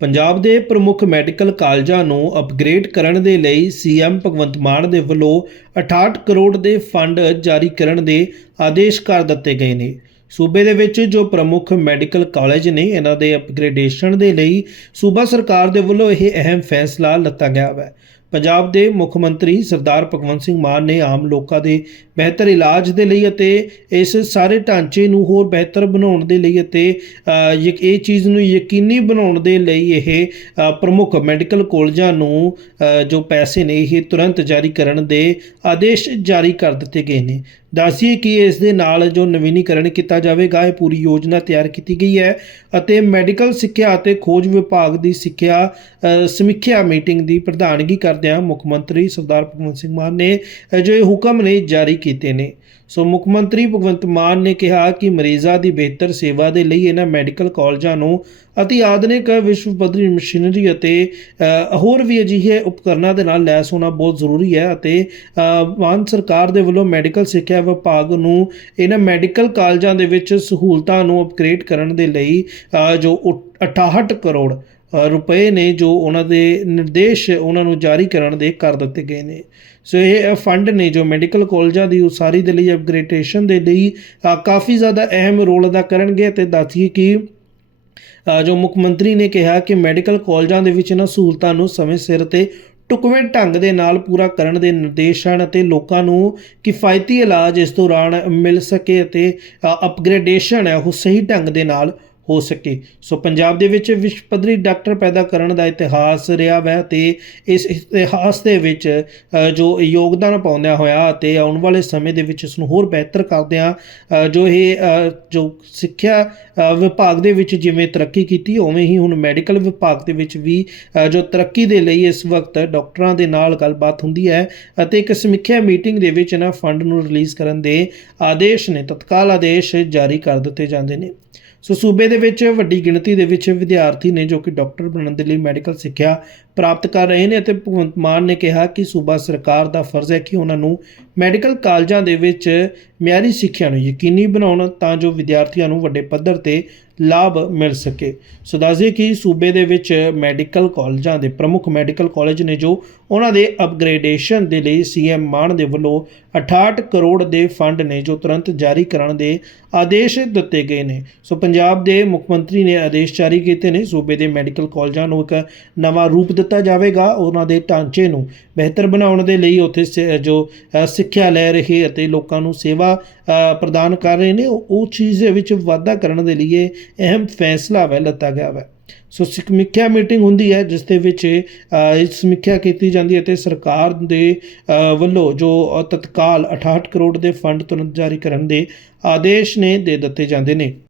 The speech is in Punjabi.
ਪੰਜਾਬ ਦੇ ਪ੍ਰਮੁੱਖ ਮੈਡੀਕਲ ਕਾਲਜਾਂ ਨੂੰ ਅਪਗ੍ਰੇਡ ਕਰਨ ਦੇ ਲਈ ਸੀਐਮ ਭਗਵੰਤ ਮਾਨ ਦੇ ਵੱਲੋਂ 68 ਕਰੋੜ ਦੇ ਫੰਡ ਜਾਰੀ ਕਰਨ ਦੇ ਆਦੇਸ਼ ਕਰ ਦਿੱਤੇ ਗਏ ਨੇ। ਸੂਬੇ ਦੇ ਵਿੱਚ ਜੋ ਪ੍ਰਮੁੱਖ ਮੈਡੀਕਲ ਕਾਲਜ ਨੇ, ਇਹਨਾਂ ਦੇ ਅਪਗ੍ਰੇਡੇਸ਼ਨ ਦੇ ਲਈ ਸੂਬਾ ਸਰਕਾਰ ਦੇ ਵੱਲੋਂ ਇਹ ਅਹਿਮ ਫੈਸਲਾ ਲਿੱਤਾ ਗਿਆ ਹੈ ਪੰਜਾਬ ਦੇ ਮੁੱਖ ਮੰਤਰੀ ਸਰਦਾਰ ਭਗਵੰਤ ਸਿੰਘ ਮਾਨ ਨੇ ਆਮ ਲੋਕਾਂ ਦੇ ਬਿਹਤਰ ਇਲਾਜ ਦੇ ਲਈ ਅਤੇ ਇਸ ਸਾਰੇ ਢਾਂਚੇ ਨੂੰ ਹੋਰ ਬਿਹਤਰ ਬਣਾਉਣ ਦੇ ਲਈ ਅਤੇ ਯਕ- ਇਹ ਚੀਜ਼ ਨੂੰ ਯਕੀਨੀ ਬਣਾਉਣ ਦੇ ਲਈ ਇਹ ਪ੍ਰਮੁੱਖ ਮੈਡੀਕਲ ਕਾਲਜਾਂ ਨੂੰ ਜੋ ਪੈਸੇ ਨੇ ਇਹ ਤੁਰੰਤ ਜਾਰੀ ਕਰਨ ਦੇ ਆਦੇਸ਼ ਜਾਰੀ ਕਰ ਦਿੱਤੇ ਗਏ ਨੇ। ਦੱਸੀਏ ਕਿ ਇਸ ਦੇ ਨਾਲ ਜੋ ਨਵੀਨੀਕਰਨ ਕੀਤਾ ਜਾਵੇਗਾ, ਇਹ ਪੂਰੀ ਯੋਜਨਾ ਤਿਆਰ ਕੀਤੀ ਗਈ ਹੈ ਅਤੇ ਮੈਡੀਕਲ ਸਿੱਖਿਆ ਅਤੇ ਖੋਜ ਵਿਭਾਗ ਦੀ ਸਿੱਖਿਆ ਸਮੀਖਿਆ ਮੀਟਿੰਗ ਦੀ ਪ੍ਰਧਾਨਗੀ ਕਰਦਿਆਂ ਮੁੱਖ ਮੰਤਰੀ ਸਰਦਾਰ ਭਗਵੰਤ ਸਿੰਘ ਮਾਨ ਨੇ ਅ, ਜੋ ਹੁਕਮ ਨੇ ਜਾਰੀ ਕੀਤੇ ਨੇ। ਸੋ ਮੁੱਖ ਮੰਤਰੀ ਭਗਵੰਤ ਮਾਨ ਨੇ ਕਿਹਾ ਕਿ ਮਰੀਜ਼ਾਂ ਦੀ ਬਿਹਤਰ ਸੇਵਾ ਦੇ ਲਈ ਇਹਨਾਂ ਮੈਡੀਕਲ ਕਾਲਜਾਂ ਨੂੰ ਅਤੀ ਆਧੁਨਿਕ ਵਿਸ਼ਵ ਪੱਧਰੀ ਮਸ਼ੀਨਰੀ ਅਤੇ ਹੋਰ ਵੀ ਅਜਿਹੇ ਉਪਕਰਨਾਂ ਦੇ ਨਾਲ ਲੈਸ ਹੋਣਾ ਬਹੁਤ ਜ਼ਰੂਰੀ ਹੈ ਅਤੇ ਮਾਨ ਸਰਕਾਰ ਦੇ ਵੱਲੋਂ ਮੈਡੀਕਲ ਸਿੱਖਿਆ ਵਿਭਾਗ ਨੂੰ ਇਹਨਾਂ ਮੈਡੀਕਲ ਕਾਲਜਾਂ ਦੇ ਵਿੱਚ ਸਹੂਲਤਾਂ ਨੂੰ ਅਪਗ੍ਰੇਡ ਕਰਨ ਦੇ ਲਈ ਜੋ ਉ- 68 ਕਰੋੜ ਰੁਪਏ ਨੇ ਜੋ ਉਹਨਾਂ ਦੇ ਨਿਰਦੇਸ਼ ਉਹਨਾਂ ਨੂੰ ਜਾਰੀ ਕਰਨ ਦੇ ਕਰ ਦਿੱਤੇ ਗਏ ਨੇ। ਸੋ ਇਹ ਫੰਡ ਨੇ ਜੋ ਮੈਡੀਕਲ ਕਾਲਜਾਂ ਦੀ ਉਸਾਰੀ ਦੇ ਲਈ ਅਪਗ੍ਰੇਡੇਸ਼ਨ ਦੇ ਲਈ ਕਾਫੀ ਜ਼ਿਆਦਾ ਅਹਿਮ ਰੋਲ ਅਦਾ ਕਰਨਗੇ ਤੇ ਦੱਸੀਏ ਕਿ ਜੋ ਮੁੱਖ ਮੰਤਰੀ ਨੇ ਕਿਹਾ ਕਿ ਮੈਡੀਕਲ ਕਾਲਜਾਂ ਦੇ ਵਿੱਚ ਇਹਨਾਂ ਸਹੂਲਤਾਂ ਨੂੰ ਸਮੇਂ ਸਿਰ ਤੇ ਟੁਕਵੇਂ ਢੰਗ ਦੇ ਨਾਲ ਪੂਰਾ ਕਰਨ ਦੇ ਨਿਰਦੇਸ਼ ਹਨ ਅਤੇ ਲੋਕਾਂ ਨੂੰ ਕਿਫਾਇਤੀ ਇਲਾਜ ਇਸ ਦੌਰਾਨ ਮਿਲ ਸਕੇ ਅਤੇ ਅਪਗ੍ਰੇਡੇਸ਼ਨ ਹੈ ਉਹ ਸਹੀ ਢੰਗ ਦੇ ਨਾਲ ਹੋ ਸਕੇ। ਸੋ ਪੰਜਾਬ ਦੇ ਵਿੱਚ ਵਿਸ਼ਵ ਪੱਧਰੀ ਡਾਕਟਰ ਪੈਦਾ ਕਰਨ ਦਾ ਇਤਿਹਾਸ ਰਿਹਾ ਹੈ ਤੇ ਇਸ ਇਤਿਹਾਸ ਦੇ ਵਿੱਚ ਜੋ ਯੋਗਦਾਨ ਪਾਉਂਦਿਆਂ ਹੋਇਆ ਅਤੇ ਆਉਣ ਵਾਲੇ ਸਮੇਂ ਦੇ ਵਿੱਚ ਇਸ ਨੂੰ ਹੋਰ ਬਿਹਤਰ ਕਰਦਿਆਂ ਜੋ ਇਹ ਜੋ ਸਿੱਖਿਆ ਵਿਭਾਗ ਦੇ ਵਿੱਚ ਜਿਵੇਂ ਤਰੱਕੀ ਕੀਤੀ, ਉਵੇਂ ਹੀ ਹੁਣ ਮੈਡੀਕਲ ਵਿਭਾਗ ਦੇ ਵਿੱਚ ਵੀ ਜੋ ਤਰੱਕੀ ਦੇ ਲਈ ਇਸ ਵਕਤ ਡਾਕਟਰਾਂ ਦੇ ਨਾਲ ਗੱਲਬਾਤ ਹੁੰਦੀ ਹੈ ਅਤੇ ਇੱਕ ਸਮੀਖਿਆ ਮੀਟਿੰਗ ਦੇ ਵਿੱਚ ਇਹਨਾਂ ਫੰਡ ਨੂੰ ਰਿਲੀਜ਼ ਕਰਨ ਦੇ ਆਦੇਸ਼ ਨੇ, ਤਤਕਾਲ ਆਦੇਸ਼ ਜਾਰੀ ਕਰ ਦਿੱਤੇ ਜਾਂਦੇ ਨੇ। ਸੋ ਸੂਬੇ ਦੇ ਵਿੱਚ ਵੱਡੀ ਗਿਣਤੀ ਦੇ ਵਿੱਚ ਵਿਦਿਆਰਥੀ ਨੇ ਜੋ ਕਿ ਡਾਕਟਰ ਬਣਨ ਦੇ ਲਈ ਮੈਡੀਕਲ ਸਿੱਖਿਆ ਪ੍ਰਾਪਤ ਕਰ ਰਹੇ ਨੇ ਅਤੇ ਭਗਵੰਤ ਮਾਨ ਨੇ ਕਿਹਾ ਕਿ ਸੂਬਾ ਸਰਕਾਰ ਦਾ ਫਰਜ਼ ਹੈ ਕਿ ਉਹਨਾਂ ਨੂੰ ਮੈਡੀਕਲ ਕਾਲਜਾਂ ਦੇ ਵਿੱਚ ਮਿਆਰੀ ਸਿੱਖਿਆ ਨੂੰ ਯਕੀਨੀ ਬਣਾਉਣ ਤਾਂ ਜੋ ਵਿਦਿਆਰਥੀਆਂ ਨੂੰ ਵੱਡੇ ਪੱਧਰ ਤੇ ਲਾਭ ਮਿਲ ਸਕੇ। ਸੋ ਦੱਸਦੇ ਕਿ ਸੂਬੇ ਦੇ ਵਿੱਚ ਮੈਡੀਕਲ ਕਾਲਜਾਂ ਦੇ ਪ੍ਰਮੁੱਖ ਮੈਡੀਕਲ ਕਾਲਜ ਨੇ ਜੋ ਉਹਨਾਂ ਦੇ ਅਪਗ੍ਰੇਡੇਸ਼ਨ ਦੇ ਲਈ ਸੀਐਮ ਮਾਨ ਦੇ ਵੱਲੋਂ 68 ਕਰੋੜ ਦੇ ਫੰਡ ਨੇ ਜੋ ਤੁਰੰਤ ਜਾਰੀ ਕਰਨ ਦੇ ਆਦੇਸ਼ ਦਿੱਤੇ ਗਏ ਨੇ। ਸੋ ਪੰਜਾਬ ਦੇ ਮੁੱਖ ਮੰਤਰੀ ਨੇ ਆਦੇਸ਼ ਜਾਰੀ ਕੀਤੇ ਨੇ। ਸੂਬੇ ਦੇ ਮੈਡੀਕਲ ਕਾਲਜਾਂ ਨੂੰ ਇੱਕ ਨਵਾਂ ਰੂਪ ਦਿੱਤਾ ਜਾਵੇਗਾ ਉਹਨਾਂ ਦੇ ਢਾਂਚੇ ਨੂੰ ਬਿਹਤਰ ਬਣਾਉਣ ਦੇ ਲਈ ਉੱਥੇ ਸ- ਜੋ ਸਿੱਖਿਆ ਲੈ ਰਹੇ ਅਤੇ ਲੋਕਾਂ ਨੂੰ ਸੇਵਾ ਪ੍ਰਦਾਨ ਕਰ ਰਹੇ ਨੇ, ਉਹ ਚੀਜ਼ ਦੇ ਵਿੱਚ ਵਾਧਾ ਕਰਨ ਦੇ ਲਈ ਇਹ ਅਹਿਮ ਫੈਸਲਾ ਵੈ, ਲਿੱਤਾ ਗਿਆ ਹੈ ਸੋ ਸਮੀਖਿਆ ਮੀਟਿੰਗ ਹੁੰਦੀ ਹੈ, ਜਿਸ ਦੇ ਵਿੱਚ ਇਸ ਸਮੀਖਿਆ ਕੀਤੀ ਜਾਂਦੀ ਹੈ ਤੇ ਸਰਕਾਰ ਦੇ ਵੱਲੋਂ ਜੋ ਤਤਕਾਲ 68 ਕਰੋੜ ਦੇ ਫੰਡ ਤੁਰੰਤ ਜਾਰੀ ਕਰਨ ਦੇ ਆਦੇਸ਼ ਨੇ ਦੇ ਦਿੱਤੇ ਜਾਂਦੇ ਨੇ।